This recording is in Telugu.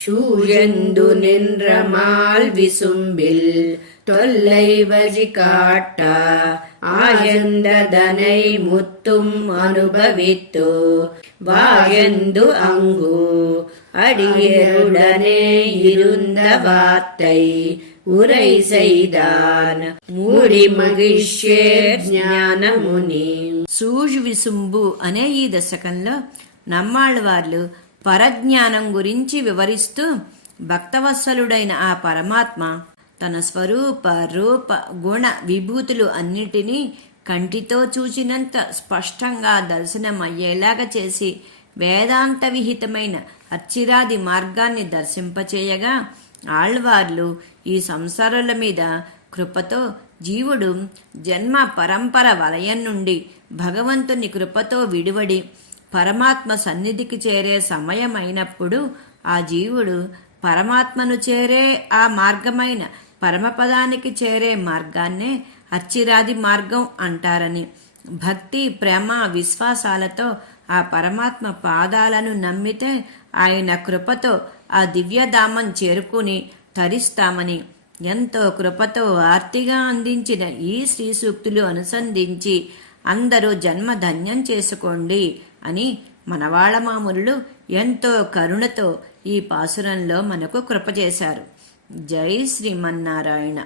சூழந்து நின்றமால் விசும்பில் தொல்லை வழி காட்ட ஆயந்ததனை முத்தும் அனுபவித்து வாயந்து அங்கு அடியருடனே இருந்த வார்த்தை உரை செய்தான் మూడి మగిష్యే జ్ఞానముని. సూజు విసుంబు అనే ఈ దశకంలో నమ్మాళ్ళవార్లు పరజ్ఞానం గురించి వివరిస్తూ భక్తవత్సలుడైన ఆ పరమాత్మ తన స్వరూప రూప గుణ విభూతులు అన్నిటినీ కంటితో చూచినంత స్పష్టంగా దర్శనమయ్యేలాగా చేసి వేదాంత విహితమైన అర్చిరాది మార్గాన్ని దర్శింపచేయగా ఆళ్వార్లు ఈ సంసారాల మీద కృపతో జీవుడు జన్మ పరంపర వలయం నుండి భగవంతుని కృపతో విడివడి పరమాత్మ సన్నిధికి చేరే సమయం అయినప్పుడు ఆ జీవుడు పరమాత్మను చేరే ఆ మార్గమైన పరమపదానికి చేరే మార్గాన్నే అర్చిరాది మార్గం అంటారని, భక్తి ప్రేమ విశ్వాసాలతో ఆ పరమాత్మ పాదాలను నమ్మితే ఆయన కృపతో ఆ దివ్యధామం చేరుకుని తరిస్తామని, ఎంతో కృపతో ఆర్తిగా అందించిన ఈ శ్రీ సూక్తులు అనుసంధించి అందరూ జన్మ ధన్యం చేసుకోండి అని మనవాళ మామూలు ఎంతో కరుణతో ఈ పాసురంలో మనకు కృప చేశారు. జై శ్రీమన్నారాయణ.